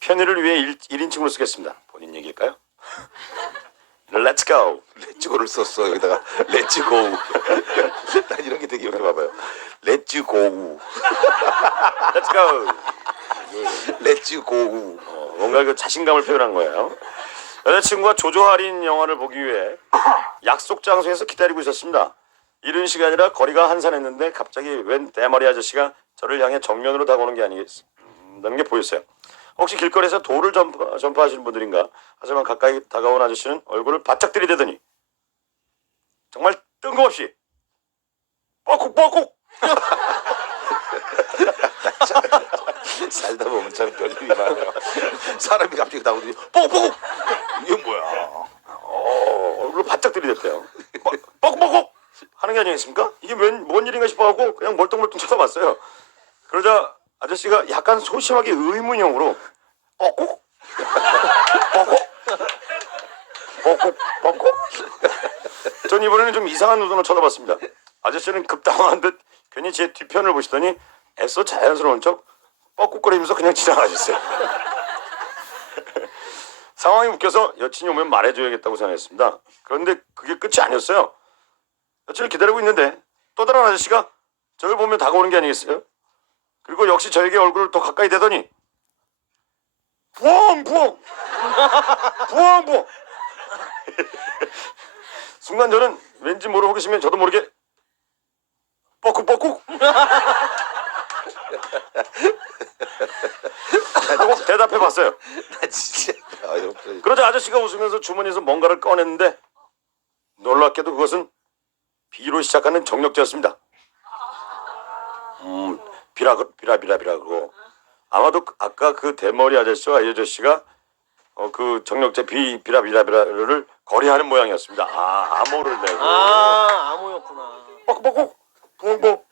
편의를 위해 1인칭으로 쓰겠습니다. 본인 얘기일까요? Let's go. 렛츠고를 썼어. 여기다가 렛츠고. 난 이런 게 되게 웃겨봐봐요. 렛츠고. Let's go. 렛츠고. 뭔가 그 자신감을 표현한 거예요. 여자친구가 조조 할인 영화를 보기 위해 약속 장소에서 기다리고 있었습니다. 이른 시간이라 거리가 한산했는데 갑자기 웬 대머리 아저씨가 저를 향해 정면으로 다가오는 게 아니겠다는 게 보였어요. 혹시 길거리에서 돌을 전파하시는 분들인가? 하지만 가까이 다가온 아저씨는 얼굴을 바짝 들이대더니 정말 뜬금없이 뻐꾹뻐꾹 살다 보면 참 별일이 많아요. 사람이 갑자기 나오더니 뽀뽀. 이게 뭐야? 얼굴을 바짝 들이댔대요. 뻐꾹뻐꾹 하는 게 아니겠습니까? 이게 뭔 일인가 싶어하고 그냥 멀뚱멀뚱 쳐다봤어요. 그러자 아저씨가 약간 소심하게 의문형으로 뻐꾹? 뻐꾹? 뻐꾹? 뻐꾹? 전 이번에는 좀 이상한 눈으로 쳐다봤습니다. 아저씨는 급당황한 듯 괜히 제 뒤편을 보시더니 애써 자연스러운 척 뻐꾹거리면서 그냥 지나가셨어요. 상황이 웃겨서 여친이 오면 말해줘야겠다고 생각했습니다. 그런데 그게 끝이 아니었어요. 여친을 기다리고 있는데 또 다른 아저씨가 저를 보며 다가오는 게 아니겠어요? 그리고 역시 저에게 얼굴을 더 가까이 대더니 부엉부엉 부엉부엉 순간 저는 왠지 모르고 호기심에 저도 모르게 뻐꾹뻐꾹 대답해봤어요. 나 진짜 어이없어. 그러자 아저씨가 웃으면서 주머니에서 뭔가를 꺼냈는데 놀랍게도 그것은 B로 시작하는 정력제였습니다. 비라비라비라고 아마도 아까 그 대머리 아저씨와 이 아저씨가 그 정력제 비라비라비라를 거래하는 모양이었습니다. 암호를 내고 암호였구나. 뻑뻑뻑 붕붕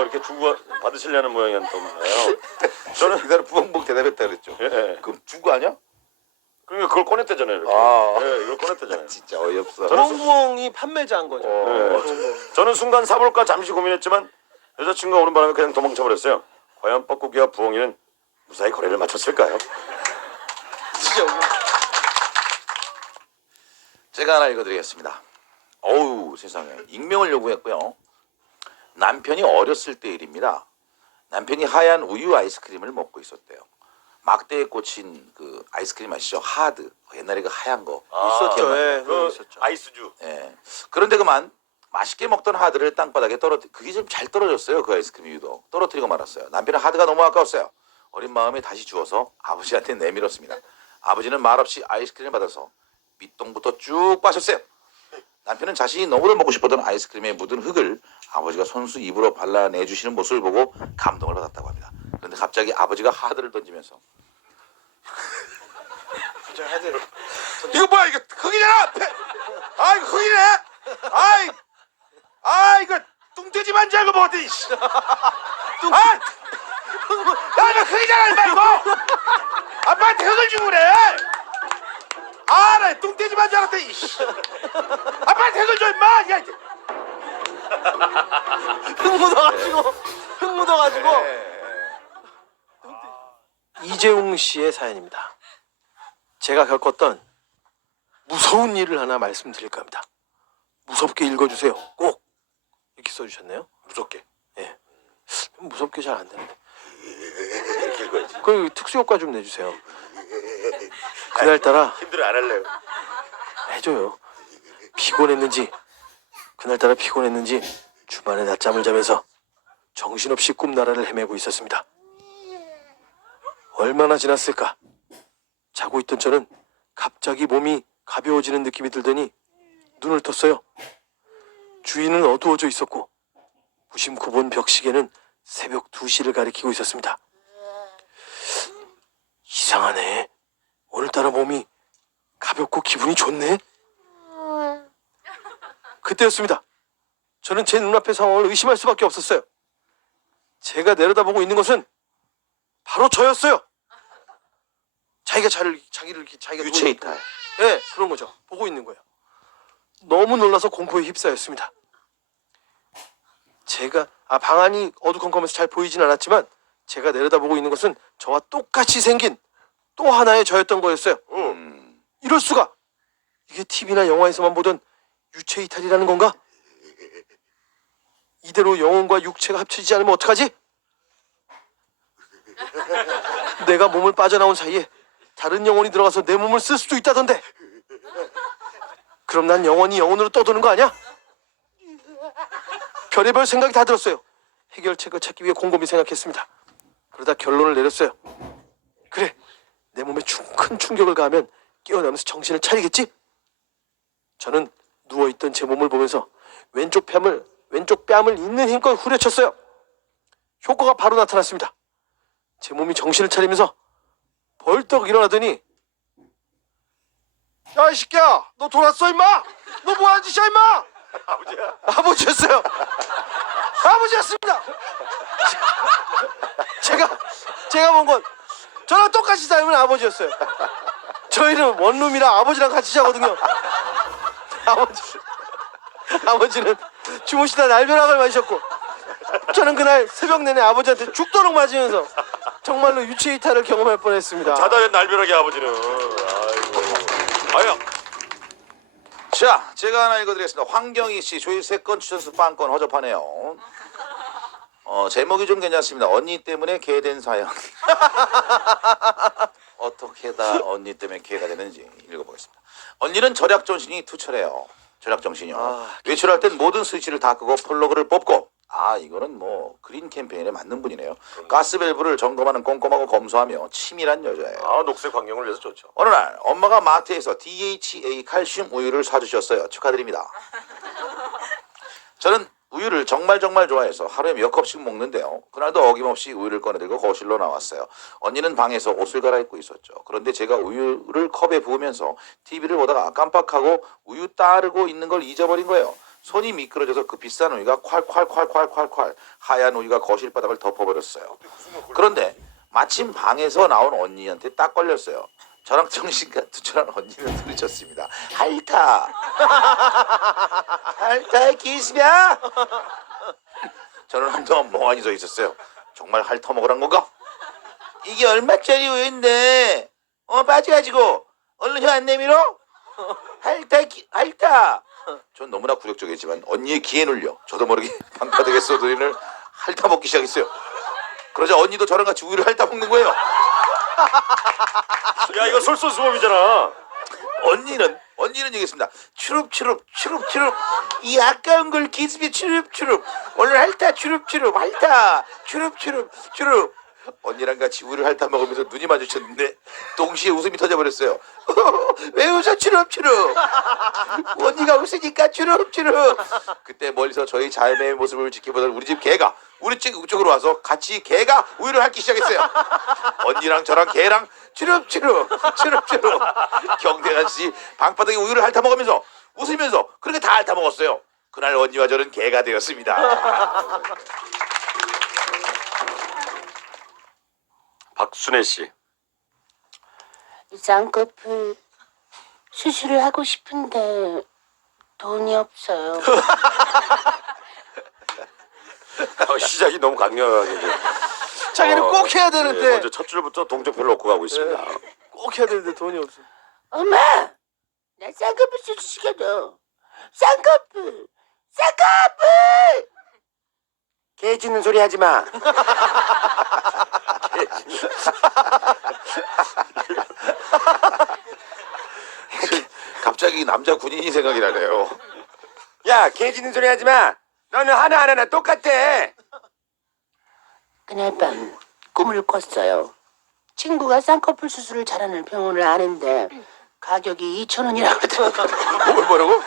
이렇게 주고 받으시려는 모양이었던 거예요. 저는 그대로 부엉부엉 대답했다 그랬죠. 예. 그럼 주고 아니야? 그러니까 그걸 꺼냈대잖아요. 이렇게. 이걸 꺼냈대잖아요. 진짜 어이없어. 부엉부엉이 판매자인 거죠. 저는 순간 사볼까 잠시 고민했지만 여자친구가 오는 바람에 그냥 도망쳐버렸어요. 과연 뻐꾸기와 부엉이는 무사히 거래를 마쳤을까요? 진짜 웃겨. 제가 하나 읽어드리겠습니다. 어우 세상에 익명을 요구했고요. 남편이 어렸을 때 일입니다. 남편이 하얀 우유 아이스크림을 먹고 있었대요. 막대에 꽂힌 그 아이스크림 아시죠? 하드. 옛날에 그 하얀 거. 있었죠. 예, 그 있었죠. 아이스주. 예. 그런데 그만 맛있게 먹던 하드를 땅바닥에 그게 좀 잘 떨어졌어요. 그 아이스크림 유도. 떨어뜨리고 말았어요. 남편은 하드가 너무 아까웠어요. 어린 마음에 다시 주워서 아버지한테 내밀었습니다. 아버지는 말없이 아이스크림을 받아서 밑동부터 쭉 빠셨어요. 남편은 자신이 너무도 먹고 싶었던 아이스크림에 묻은 흙을 아버지가 손수 입으로 발라내주시는 모습을 보고 감동을 받았다고 합니다. 그런데 갑자기 아버지가 하드를 던지면서 이거 뭐야 이거 흙이잖아! 이거 흙이네! 이거 뚱돼지 만지 알고 먹었더니 이거 흙이잖아 임마 이거! 아빠한테 흙을 주고 그래! 나 뚱돼지 만지 알았더니 아빠한테 흙을 줘 임마! 야, 흙 묻어가지고. 이재용 씨의 사연입니다. 제가 겪었던 무서운 일을 하나 말씀드릴까 합니다. 무섭게 읽어주세요. 꼭 이렇게 써주셨네요. 무섭게. 예. 무섭게 잘 안 되는데. 이렇게 읽어야지. 그 특수효과 좀 내주세요. 그날따라 힘들어 안 할래요. 해줘요. 그날따라 피곤했는지 주말에 낮잠을 자면서 정신없이 꿈나라를 헤매고 있었습니다. 얼마나 지났을까? 자고 있던 저는 갑자기 몸이 가벼워지는 느낌이 들더니 눈을 떴어요. 주위는 어두워져 있었고 무심코 본 벽시계는 새벽 2시를 가리키고 있었습니다. 이상하네. 오늘따라 몸이 가볍고 기분이 좋네. 그때였습니다. 저는 제 눈앞의 상황을 의심할 수밖에 없었어요. 제가 내려다보고 있는 것은 바로 저였어요. 자기를 유체 이탈. 네, 그런 거죠. 보고 있는 거예요. 너무 놀라서 공포에 휩싸였습니다. 제가 방안이 어두컴컴해서 잘 보이진 않았지만 제가 내려다보고 있는 것은 저와 똑같이 생긴 또 하나의 저였던 거였어요. 이럴 수가! 이게 TV나 영화에서만 보던 유체 이탈이라는 건가? 이대로 영혼과 육체가 합쳐지지 않으면 어떡하지? 내가 몸을 빠져나온 사이에 다른 영혼이 들어가서 내 몸을 쓸 수도 있다던데. 그럼 난 영원히 영혼으로 떠도는 거 아니야? 별의별 생각이 다 들었어요. 해결책을 찾기 위해 곰곰이 생각했습니다. 그러다 결론을 내렸어요. 그래, 내 몸에 큰 충격을 가하면 깨어나면서 정신을 차리겠지? 저는 누워있던 제 몸을 보면서 왼쪽 뺨을 있는 힘껏 후려쳤어요. 효과가 바로 나타났습니다. 제 몸이 정신을 차리면서 벌떡 일어나더니, 야, 이 새끼야! 너 돌았어, 임마! 너 뭐하는 짓이야, 임마! 아버지야. 아버지였어요. 아버지였습니다. 제가 본 건 저랑 똑같이 닮은 아버지였어요. 저희는 원룸이라 아버지랑 같이 자거든요. 아버지는 주무시다 날벼락을 맞으셨고, 저는 그날 새벽 내내 아버지한테 죽도록 맞으면서 정말로 유체 이탈을 경험할 뻔했습니다. 자다 된 날벼락이 아버지는. 아이고. 아야. 자, 제가 하나 읽어드리겠습니다. 황경희 씨 조이 3건 추천수 빵건 허접하네요. 제목이 좀 괜찮습니다. 언니 때문에 개된 사연. 어떻게 다 언니 때문에 개가 되는지 읽어보겠습니다. 언니는 절약 정신이 투철해요. 절약 정신이요. 외출할 땐 모든 스위치를 다 끄고 플러그를 뽑고, 이거는 뭐 그린 캠페인에 맞는 분이네요. 가스밸브를 점검하는 꼼꼼하고 검소하며 치밀한 여자예요. 녹색 환경을 위해서 좋죠. 어느 날 엄마가 마트에서 DHA 칼슘 우유를 사주셨어요. 축하드립니다. 저는 우유를 정말 좋아해서 하루에 몇 컵씩 먹는데요. 그날도 어김없이 우유를 꺼내들고 거실로 나왔어요. 언니는 방에서 옷을 갈아입고 있었죠. 그런데 제가 우유를 컵에 부으면서 TV를 보다가 깜빡하고 우유 따르고 있는 걸 잊어버린 거예요. 손이 미끄러져서 그 비싼 우유가 콸 하얀 우유가 거실 바닥을 덮어버렸어요. 그런데 마침 방에서 나온 언니한테 딱 걸렸어요. 저랑 정신과 투철한 언니는 소리쳤습니다. 핥아! 핥아, 기습이야! 저는 한동안 멍하니 서 있었어요. 정말 핥아먹으란 건가? 이게 얼마짜리 우유인데 빠져가지고 얼른 혀 안 내밀어? 핥아! 전 너무나 굴욕적이었지만 언니의 기에 눌려 저도 모르게 방바닥에 쏟은 우유를 핥아먹기 시작했어요. 그러자 언니도 저랑 같이 우유를 핥아먹는 거예요. 야, 이거 솔선수범이잖아. 언니는 얘기했습니다. 추룹 이 아까운 걸 기습이 추룹 오늘 핥아 추룹 핥아 추룹. 언니랑 같이 우유를 핥아 먹으면서 눈이 마주쳤는데 동시에 웃음이 터져버렸어요. 왜 웃어 추룹 언니가 웃으니까 추룹. 그때 멀리서 저희 자매의 모습을 지켜보던 우리 집 개가 우리 집 쪽으로 와서 같이 개가 우유를 핥기 시작했어요. 언니랑 저랑 개랑 추룹 경대한 씨 방바닥에 우유를 핥아 먹으면서 웃으면서 그렇게 다 핥아 먹었어요. 그날 언니와 저는 개가 되었습니다. 박순애 씨. 쌍꺼풀 수술을 하고 싶은데 돈이 없어요. 시작이 너무 강렬하게 이제. 자기는 꼭 해야 되는데. 네, 먼저 첫 줄부터 동정표를 놓고 가고 있습니다. 꼭 해야 되는데 돈이 없어. 엄마! 나 쌍꺼풀 수술 시켜줘. 쌍꺼풀! 개 짖는 소리 하지 마. 갑자기 남자 군인이 생각이 나네요. 야, 개 짖는 소리 하지 마. 너는 하나하나 똑같아. 그날 밤 꿈을 꿨어요. 친구가 쌍꺼풀 수술을 잘하는 병원을 아는데 가격이 2,000원이라고 하더라고요. 꿈을 뭐라고?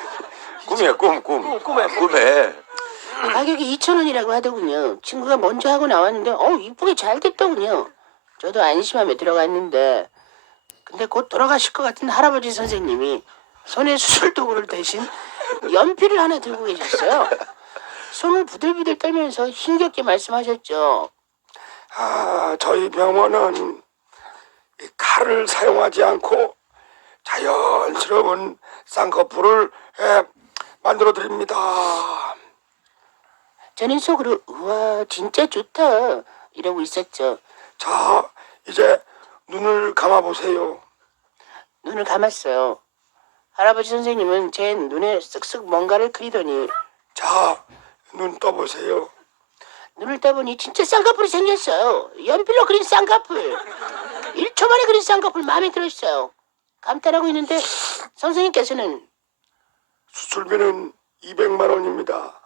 꿈이야, 꿈. 꿈에. 가격이 2,000원이라고 하더군요. 친구가 먼저 하고 나왔는데 이쁘게 잘 됐더군요. 저도 안심하며 들어갔는데 근데 곧 돌아가실 것 같은 할아버지 선생님이 손에 수술 도구를 대신 연필을 하나 들고 계셨어요. 손을 부들부들 떨면서 힘겹게 말씀하셨죠. 저희 병원은 이 칼을 사용하지 않고 자연스러운 쌍꺼풀을 만들어 드립니다. 저는 속으로 우와 진짜 좋다 이러고 있었죠. 자, 이제 눈을 감아보세요. 눈을 감았어요. 할아버지 선생님은 제 눈에 쓱쓱 뭔가를 그리더니 자, 눈 떠보세요. 눈을 떠보니 진짜 쌍꺼풀이 생겼어요. 연필로 그린 쌍꺼풀. 1초 만에 그린 쌍꺼풀 마음에 들었어요. 감탄하고 있는데 선생님께서는 수술비는 200만 원입니다.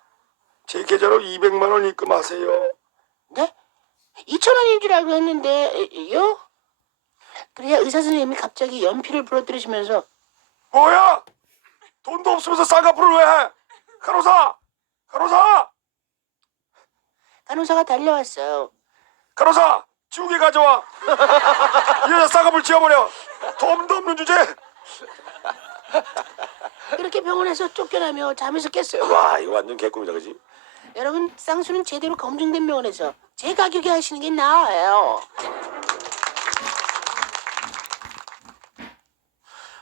제 계좌로 200만 원 입금하세요. 네? 2,000원인 줄 알고 했는데요? 그래야 의사 선생님이 갑자기 연필을 부러뜨리시면서 뭐야? 돈도 없으면서 쌍꺼풀을 왜 해? 간호사! 간호사! 간호사가 달려왔어요. 간호사! 지우개 가져와! 이 여자 쌍꺼풀 지워버려! 덤도 없는 주제! 그렇게 병원에서 쫓겨나며 잠에서 깼어요. 와 이거 완전 개꿈이다 그지? 여러분 쌍수는 제대로 검증된 병원에서 제 가격에 하시는 게 나아요.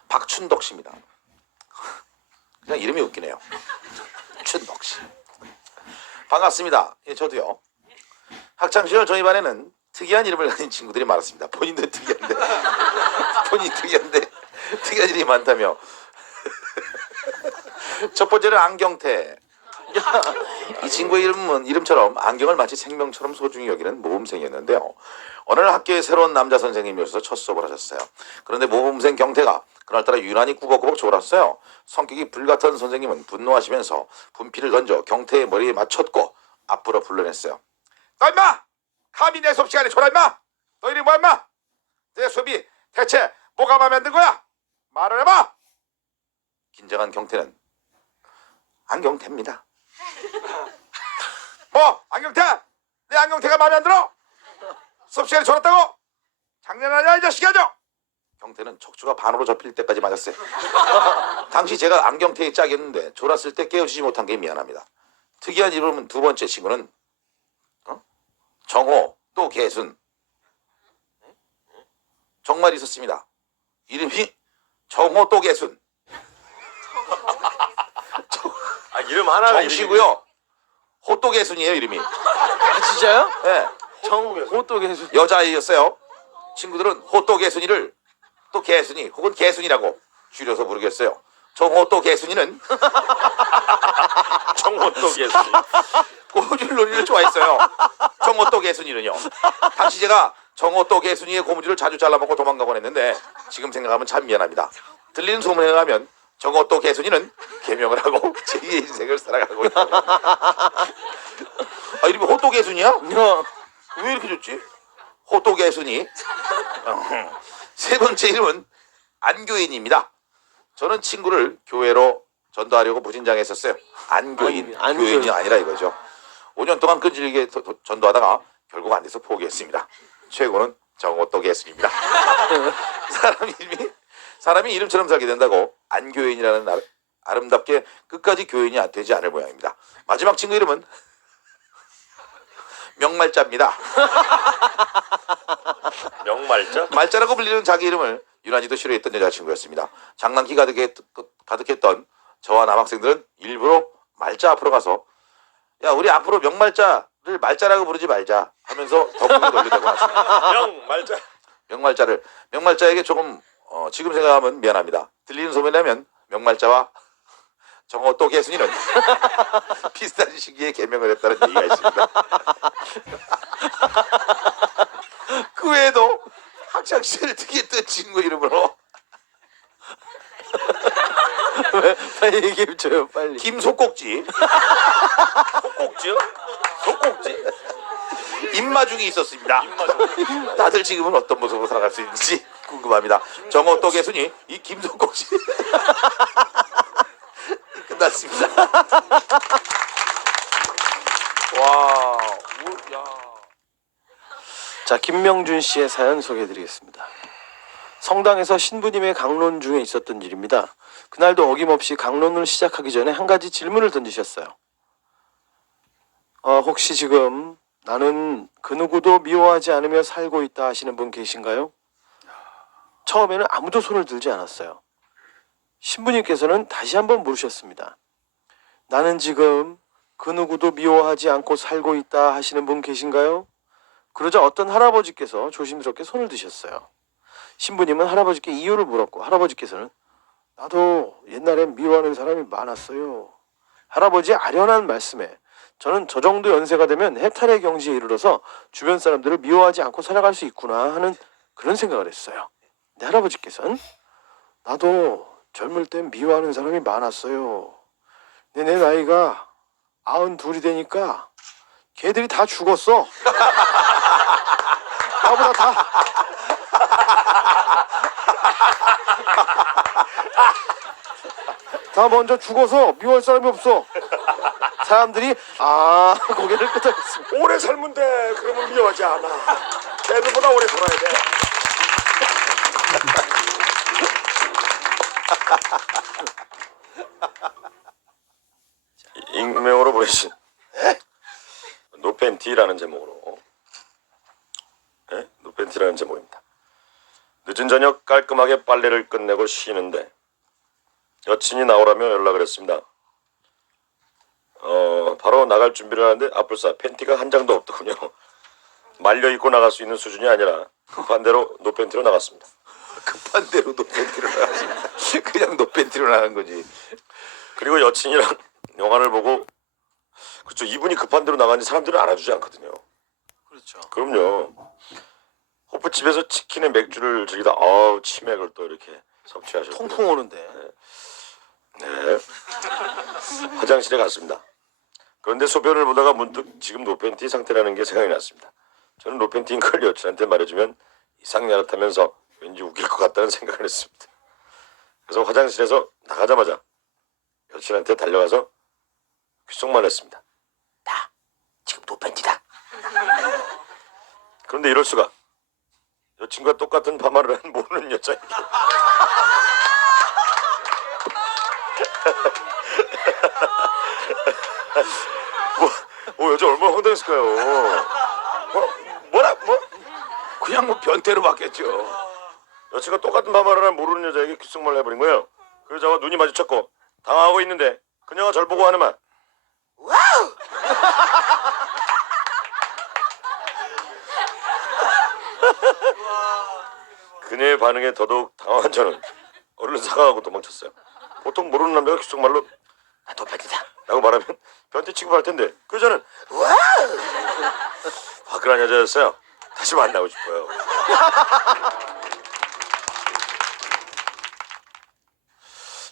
박춘덕 씨입니다. 그냥 이름이 웃기네요. 춘덕 씨. 반갑습니다. 예, 저도요. 학창 시절 저희 반에는 특이한 이름을 가진 친구들이 많았습니다. 본인도 특이한데 특이한 이름이 많다며. 첫 번째는 안경태. 이 친구의 이름처럼 안경을 마치 생명처럼 소중히 여기는 모범생이었는데요. 어느 날 학교에 새로운 남자 선생님이 오셔서 첫 수업을 하셨어요. 그런데 모범생 경태가 그날따라 유난히 꾸벅꾸벅 졸았어요. 성격이 불같은 선생님은 분노하시면서 분필을 던져 경태의 머리에 맞췄고 앞으로 불러냈어요. 너 임마! 감히 내 수업 시간에 졸아 임마! 너 이름이 뭐야 임마? 내 수업이 대체 뭐가 마음에 안 든 거야? 말을 해봐! 긴장한 경태는 안경태입니다. 뭐? 안경태? 내 안경태가 마음에 안 들어? 수업 시간에 졸았다고? 장난하냐 이 자식이 아주! 경태는 척추가 반으로 접힐 때까지 맞았어요. 당시 제가 안경태의 짝이었는데 졸았을 때 깨우치지 못한 게 미안합니다. 특이한 이름은 두 번째 친구는 정호 또 개순. 정말 있었습니다. 이름이 정호 또 개순. 아 이름 하나가 정씨고요. 호또개순이에요 이름이. 아 진짜요? 네. 호떡에서 여자아이였어요. 친구들은 호또개순이를 또 개순이 혹은 개순이라고 줄여서 부르겠어요. 정호또개순이는 정호떡이었지. 고무줄놀이를 좋아했어요. 정호또개순이는요. 당시 제가 정호또개순이의 고무줄을 자주 잘라먹고 도망가곤 했는데 지금 생각하면 참 미안합니다. 들리는 소문에 의하면 정호또개순이는 개명을 하고 제2의 인생을 살아가고 있다. 아 이름이 호또개순이야? 왜 이렇게 좋지? 호또개순이. 세 번째 이름은 안교인입니다. 저는 친구를 교회로 전도하려고 무진장했었어요. 안교인, 교인이 아니라 이거죠. 5년 동안 끈질기게 전도하다가 결국 안 돼서 포기했습니다. 최고는 정호떡예수입니다. 사람이 이름처럼 살게 된다고 안교인이라는 아름답게 끝까지 교인이 되지 않을 모양입니다. 마지막 친구 이름은 명말자입니다. 명말자? 말자라고 불리는 자기 이름을 유난히도 싫어했던 여자친구였습니다. 장난기 가득했던 저와 남학생들은 일부러 말자 앞으로 가서 야 우리 앞으로 명말자를 말자라고 부르지 말자 하면서 덕분에 놀리다고 하셨습니다. 명말자. 명말자에게 조금 지금 생각하면 미안합니다. 들리는 소문이라면 명말자와 정호 또 개순이는 비슷한 시기에 개명을 했다는 얘기가 있습니다. 그 외에도 학창시절에 특이했던 친구 이름으로 빨리 얘기해 줘요 빨리. 김속꼭지, 속꼭지요? 속꼭지? 임마중이 있었습니다. 다들 지금은 어떤 모습으로 살아갈 수 있는지 궁금합니다. 정호 또 개순이 이 김속꼭지 끝났습니다. 와, 야. 자, 김명준 씨의 사연 소개해드리겠습니다. 성당에서 신부님의 강론 중에 있었던 일입니다. 그날도 어김없이 강론을 시작하기 전에 한 가지 질문을 던지셨어요. 혹시 지금 나는 그 누구도 미워하지 않으며 살고 있다 하시는 분 계신가요? 처음에는 아무도 손을 들지 않았어요. 신부님께서는 다시 한번 물으셨습니다. 나는 지금 그 누구도 미워하지 않고 살고 있다 하시는 분 계신가요? 그러자 어떤 할아버지께서 조심스럽게 손을 드셨어요. 신부님은 할아버지께 이유를 물었고 할아버지께서는 나도 옛날엔 미워하는 사람이 많았어요. 할아버지의 아련한 말씀에 저는 저 정도 연세가 되면 해탈의 경지에 이르러서 주변 사람들을 미워하지 않고 살아갈 수 있구나 하는 그런 생각을 했어요. 근데 할아버지께서는 나도 젊을 땐 미워하는 사람이 많았어요. 근데 내 나이가 92이 되니까 걔들이 다 죽었어. 나보다 다 먼저 죽어서 미워할 사람이 없어. 사람들이 고개를 끄덕였습니다. 오래 삶은데 그러면 미워하지 않아. 걔들보다 오래 살아야 돼. 익명으로 보내신 노팬티라는 제목으로 노팬티라는 제목입니다. 늦은 저녁 깔끔하게 빨래를 끝내고 쉬는데 여친이 나오라며 연락을 했습니다. 바로 나갈 준비를 하는데 아뿔싸 팬티가 한 장도 없더군요. 말려 입고 나갈 수 있는 수준이 아니라 급한 대로 노팬티로 나갔습니다. 급한 대로 노팬티로 나갔습니다. 그냥 노팬티로 나간 거지. 그리고 여친이랑 영화를 보고 그렇죠. 이분이 급한 대로 나가니 사람들은 알아주지 않거든요. 그렇죠. 그럼요. 호프집에서 치킨에 맥주를 즐기다 치맥을 또 이렇게 섭취하셨고 통풍 오는데. 네. 화장실에 갔습니다. 그런데 소변을 보다가 문득 지금 노팬티 상태라는 게 생각이 났습니다. 저는 노팬티인 걸 여친한테 말해주면 이상야릇하면서 왠지 웃길 것 같다는 생각을 했습니다. 그래서 화장실에서 나가자마자 여친한테 달려가서 귓속말 했습니다. 나 지금 노팬티다. 그런데 이럴 수가. 여친과 똑같은 파마를 한 모르는 여자에게 여자 얼마나 황당했을까요? 그냥 뭐 변태로 바뀌었죠. 여친과 똑같은 파마를 한 모르는 여자에게 귓속말을 해버린 거예요. 그 여자와 눈이 마주쳤고 당황하고 있는데 그녀가 절 보고 하는 말. 와우! 그녀의 반응에 더더욱 당황한 저는 얼른 사과하고 도망쳤어요. 보통 모르는 남자가 귓속말로 나 노팬티다. 라고 말하면 변태 취급할 텐데 그 여자는 와우! 화끈한 여자였어요. 다시 만나고 싶어요.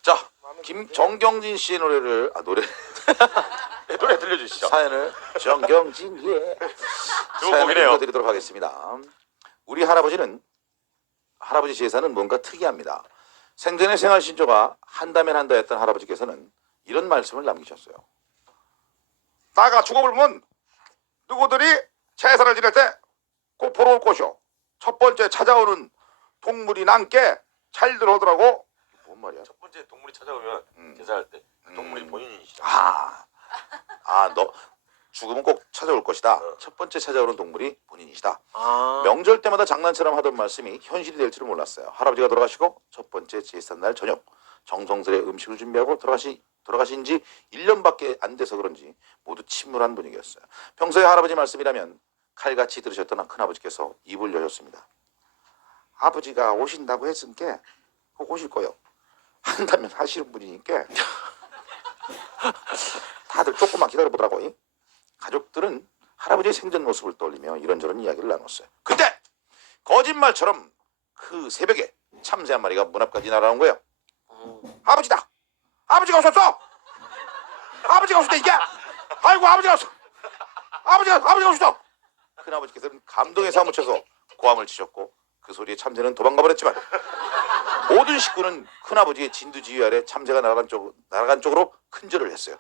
자, 정경진 씨의 노래 노래 들려주시죠. 사연을 정경진의 좋은 사연을 곡이네요. 읽어드리도록 하겠습니다. 우리 할아버지 제사는 뭔가 특이합니다. 생전에 생활신조가 한다면 한다였던 할아버지께서는 이런 말씀을 남기셨어요. 나가 죽어버리면 누구들이 제사를 지낼 때 꼭 보러 올 것이오. 첫 번째 찾아오는 동물이 남게 잘 들어오더라고. 뭔 말이야? 첫 번째 동물이 찾아오면 제사할 때 동물이 본인이시죠. 너 죽으면 꼭 찾아올 것이다. 첫 번째 찾아오는 동물이 본인이시다. 아. 명절 때마다 장난처럼 하던 말씀이 현실이 될 줄은 몰랐어요. 할아버지가 돌아가시고 첫 번째 제삿날 저녁 정성스레 음식을 준비하고 돌아가신 지 1년밖에 안 돼서 그런지 모두 침울한 분위기였어요. 평소에 할아버지 말씀이라면 칼같이 들으셨던 큰아버지께서 입을 여셨습니다. 아버지가 오신다고 했으니까 꼭 오실 거요. 한다면 하시는 분이니까 다들 조금만 기다려보더라고. 가족들은 할아버지의 생전 모습을 떠올리며 이런저런 이야기를 나눴어요. 근데 거짓말처럼 그 새벽에 참새 한 마리가 문 앞까지 날아온 거예요. 아버지다. 아버지가 오셨어. 아버지가 오셨다 이게. 아이고 아버지가 오셨어. 아버지가 오셨어. 큰아버지께서는 감동에 사무쳐서 고함을 치셨고 그 소리에 참새는 도망가 버렸지만 모든 식구는 큰아버지의 진두지휘 아래 참새가 날아간 쪽으로 큰절을 했어요.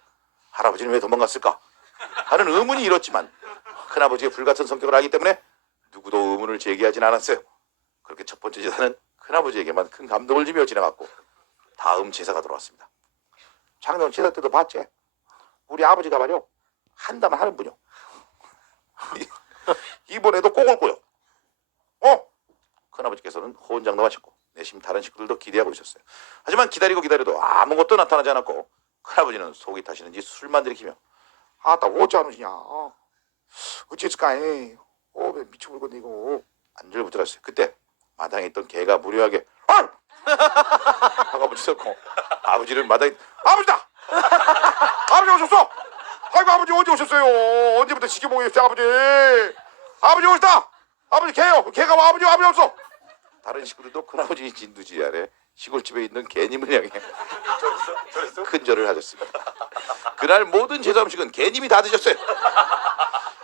할아버지는 왜 도망갔을까 하는 의문이 일었지만 큰아버지의 불같은 성격을 알기 때문에 누구도 의문을 제기하진 않았어요. 그렇게 첫 번째 제사는 큰아버지에게만 큰 감동을 주며 지나갔고 다음 제사가 들어왔습니다. 작년 제사 때도 봤지? 우리 아버지가 말이요 한다면 하는 분이요. 이번에도 꼭 올 거요. 큰아버지께서는 호언장담하셨고 내심 다른 식구들도 기대하고 있었어요. 하지만 기다려도 아무것도 나타나지 않았고 큰아버지는 속이 타시는지 술만 들이키며 아따 어찌 안 오시냐. 어찌했을까. 미쳐버리겠네 이거. 안절부절했어요. 그때 마당에 있던 개가 무료하게 아! 하고 붙였고 아버지를 마당에 아버지다. 아버지 오셨어. 아이고 아버지 언제 오셨어요? 언제부터 지켜보고 있어요 아버지. 아버지 오셨다. 아버지 개요. 개가 와 아버지 없어. 다른 식구들도 큰아버지 진두지 아래 시골집에 있는 개님을 향해 큰절을 하셨습니다. 그날 모든 제사 음식은 개님이 다 드셨어요.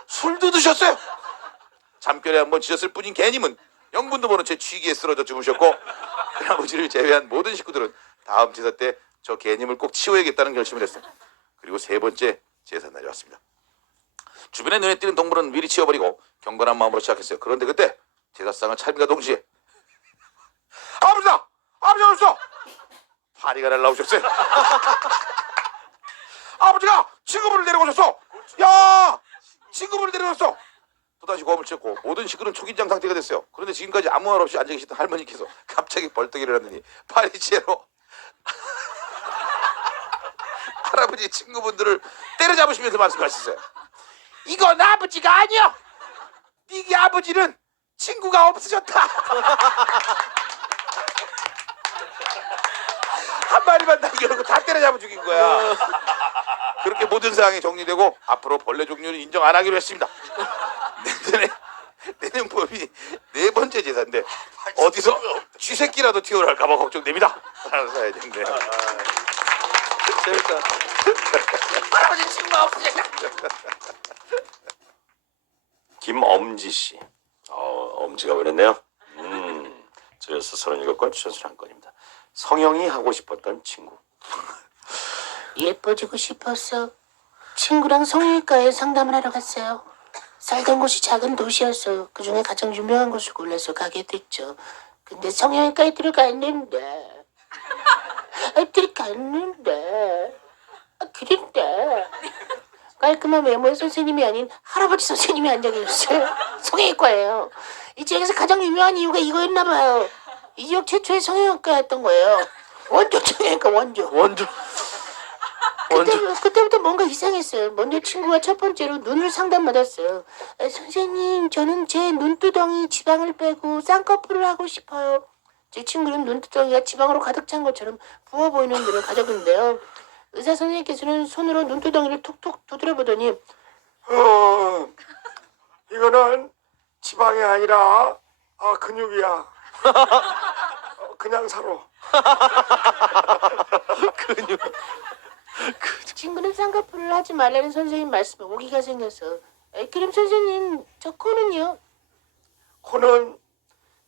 술도 드셨어요. 잠결에 한번 지셨을 뿐인 개님은 영분도 모른 채 취기에 쓰러져 주무셨고 큰아버지를 제외한 모든 식구들은 다음 제사 때 저 개님을 꼭 치워야겠다는 결심을 했어요. 그리고 세 번째 제삿날이 왔습니다. 주변에 눈에 띄는 동물은 미리 치워버리고 경건한 마음으로 시작했어요. 그런데 그때 제사상을 차림과 동시에 아버지다. 아버지 오셨어. 파리가 날라오셨어요. 아버지가 친구분을 데려오셨어. 야 친구분을 데려오셨어. 또다시 고함을 쳤고 모든 식구는 초긴장 상태가 됐어요. 그런데 지금까지 아무 말 없이 앉아 계시던 할머니께서 갑자기 벌떡 일어났더니 파리채로 할아버지 친구분들을 때려잡으시면서 말씀하셨어요. 이건 아버지가 아니야. 네게 아버지는 친구가 없어졌다. 한 마리만 남겨놓고 다 때려잡아 죽인 거야. 그렇게 모든 상황이 정리되고 앞으로 벌레 종류는 인정 안 하기로 했습니다. 내년 봄이 네 번째 제사인데 어디서 쥐새끼라도 튀어나올까봐 걱정됩니다. 하나 사야 되는데. 재밌다. 할아버지 친구가 없으니까. 김엄지 씨. 엄지가 그랬네요. 저여서 37건 추천술 한 건입니다. 성형이 하고 싶었던 친구. 예뻐지고 싶었어. 친구랑 성형외과에 상담을 하러 갔어요. 살던 곳이 작은 도시였어요. 그중에 가장 유명한 곳을 골라서 가게 됐죠. 근데 성형외과에 들어갔는데 그런데 깔끔한 외모의 선생님이 아닌 할아버지 선생님이 앉아 계셨어요. 성형외과예요. 이 지역에서 가장 유명한 이유가 이거였나 봐요. 이 지역 최초의 성형외과였던 거예요. 원조 성형외과 원조. 그때부터 뭔가 이상했어요. 먼저 친구가 첫 번째로 눈을 상담받았어요. 선생님, 저는 제 눈두덩이 지방을 빼고 쌍꺼풀을 하고 싶어요. 제 친구는 눈두덩이가 지방으로 가득 찬 것처럼 부어 보이는 눈을 가졌는데요. 의사 선생님께서는 손으로 눈두덩이를 톡톡 두드려보더니 이거는 지방이 아니라 근육이야. 그냥 살아. 친구는 쌍꺼풀을 하지 말라는 선생님 말씀에 오기가 생겨서 그럼 선생님, 저 코는요? 코는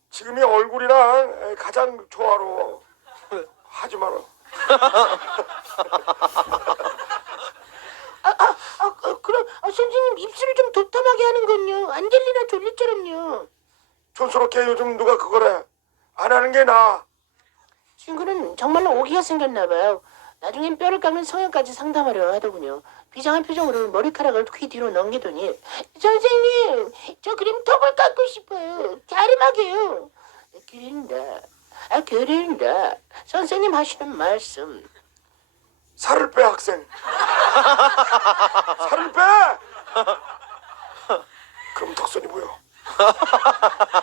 지금이 얼굴이랑 가장 조화로워. 하지 마라. 그럼 선생님 입술을 좀 도톰하게 하는 건요? 안젤리나 졸리처럼요? 촌스럽게 요즘 누가 그거래. 안 하는 게 나아. 친구는 정말로 오기가 생겼나 봐요. 나중엔 뼈를 깎는 성형까지 상담하려 하더군요. 비장한 표정으로 머리카락을 귀 뒤로 넘기더니 선생님, 저 그림 턱을 깎고 싶어요. 갸름하게요. 그런데 선생님 하시는 말씀. 살을 빼 학생. 살을 빼. 그럼 턱선이 보여.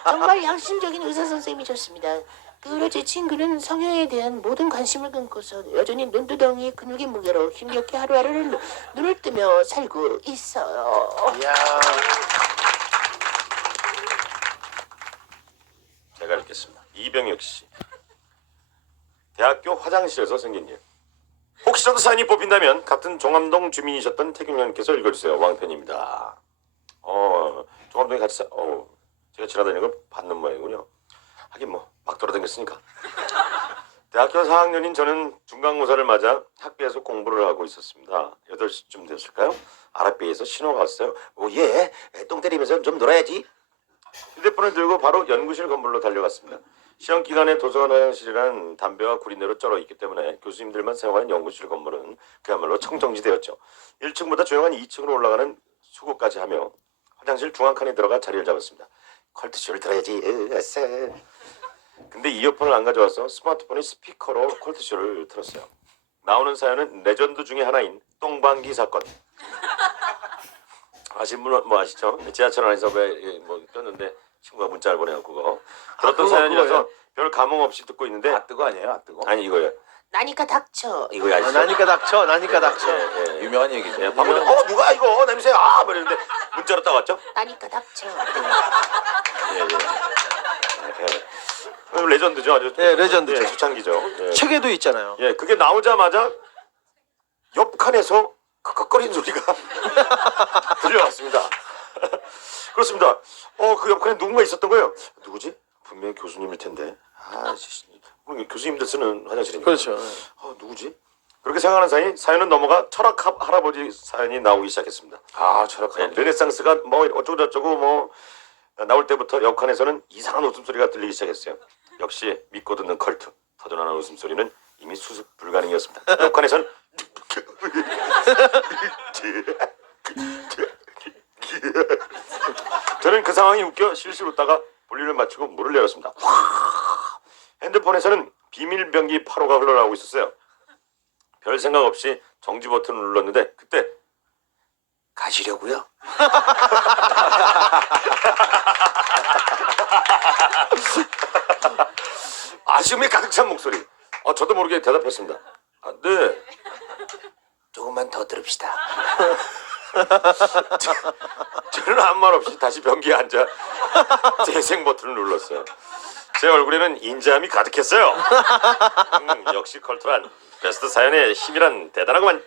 정말 양심적인 의사 선생님이셨습니다. 그 후로 제 친구는 성형에 대한 모든 관심을 끊고서 여전히 눈두덩이 근육의 무게로 힘겹게 하루하루를 눈을 뜨며 살고 있어요. 이야. 제가 읽겠습니다. 이병혁 씨. 대학교 화장실에서 생긴 일. 혹시라도 사연이 뽑힌다면 같은 종암동 주민이셨던 태균님께서 읽어주세요. 왕팬입니다. 종암동에 같이 제가 지나다니는 걸 봤는 모양이군요. 하긴 뭐 막 돌아다녔으니까. 대학교 4학년인 저는 중간고사를 맞아 학비에서 공부를 하고 있었습니다. 8시쯤 됐을까요? 아랫배에서 신호가 왔어요. 예, 똥 때리면서 좀 놀아야지. 휴대폰을 들고 바로 연구실 건물로 달려갔습니다. 시험 기간에 도서관 화장실이란 담배와 구린내로 쩔어 있기 때문에 교수님들만 사용하는 연구실 건물은 그야말로 청정지대였죠. 1층보다 조용한 2층으로 올라가는 수고까지 하며 화장실 중앙칸에 들어가 자리를 잡았습니다. 컬투쇼를 들어야지. 아싸. 근데 이어폰을 안 가져와서 스마트폰이 스피커로 컬투쇼를 틀었어요. 나오는 사연은 레전드 중에 하나인 똥방귀 사건. 아시는 분은 뭐 아시죠? 지하철 안에서 왜뭐 떴는데 친구가 문자를 보내고 그거 들었던 그거, 사연이라서 그거예요? 별 감흥 없이 듣고 있는데 아 뜨거 아니에요? 아 뜨거? 아니 이거예요. 나니까 닥쳐. 이거 아시죠? 나니까 닥쳐, 나니까 닥쳐. 예, 예. 유명한 얘기죠. 예, 방금 누가 이거 냄새 아 이랬는데 문자로 딱 왔죠? 나니까 닥쳐. 예, 예. 예. 레전드죠 아주. 예, 레전드죠. 예, 초창기죠. 예. 책에도 있잖아요. 예, 그게 나오자마자 옆 칸에서 컥컥거리는 소리가 들려왔습니다. 그렇습니다. 그 옆 칸에 누군가 있었던 거예요. 누구지? 분명히 교수님일 텐데. 교수님들 쓰는 화장실이니까. 그렇죠. 누구지? 그렇게 생각하는 사이 사연은 넘어가 철학 할아버지 사연이 나오기 시작했습니다. 아 철학. 네, 르네상스가 뭐 어쩌고저쩌고 뭐 나올 때부터 옆 칸에서는 이상한 웃음소리가 들리기 시작했어요. 역시 믿고 듣는 컬트. 터져나오는 웃음소리는 이미 수습 불가능이었습니다. 옆 칸에서는 저는 그 상황이 웃겨 실실 웃다가 볼륨을 맞추고 물을 내렸습니다. 핸드폰에서는 비밀병기 8호가 흘러나오고 있었어요. 별 생각 없이 정지 버튼을 눌렀는데 그때 가시려고요? 아쉬움이 가득 찬 목소리. 저도 모르게 대답했습니다. 네. 조금만 더 들읍시다. 저는 아무 말 없이 다시 변기에 앉아 재생 버튼을 눌렀어요. 제 얼굴에는 인자함이 가득했어요. 역시 컬트란 베스트 사연의 힘이란 대단하구만.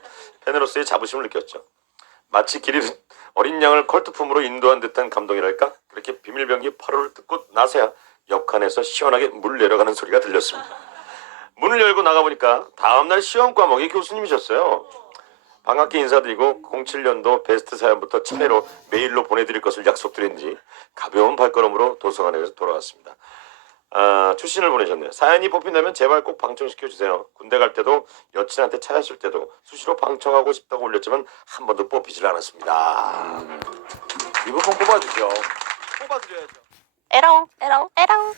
팬으로서의 자부심을 느꼈죠. 마치 길이는 어린 양을 컬트품으로 인도한 듯한 감동이랄까. 그렇게 비밀병기 8호를 듣고 나서야 옆칸에서 시원하게 물 내려가는 소리가 들렸습니다. 문을 열고 나가보니까 다음날 시험 과목이 교수님이셨어요. 반갑게 인사드리고 07년도 베스트 사연부터 차례로 메일로 보내드릴 것을 약속드린 뒤 가벼운 발걸음으로 도서관에서 돌아왔습니다. 출신을 보내셨네요. 사연이 뽑힌다면 제발 꼭 방청시켜주세요. 군대 갈 때도 여친한테 차였을 때도 수시로 방청하고 싶다고 올렸지만 한 번도 뽑히질 않았습니다. 이 부분 뽑아주죠. 뽑아드려야죠. 에롱 에롱 에롱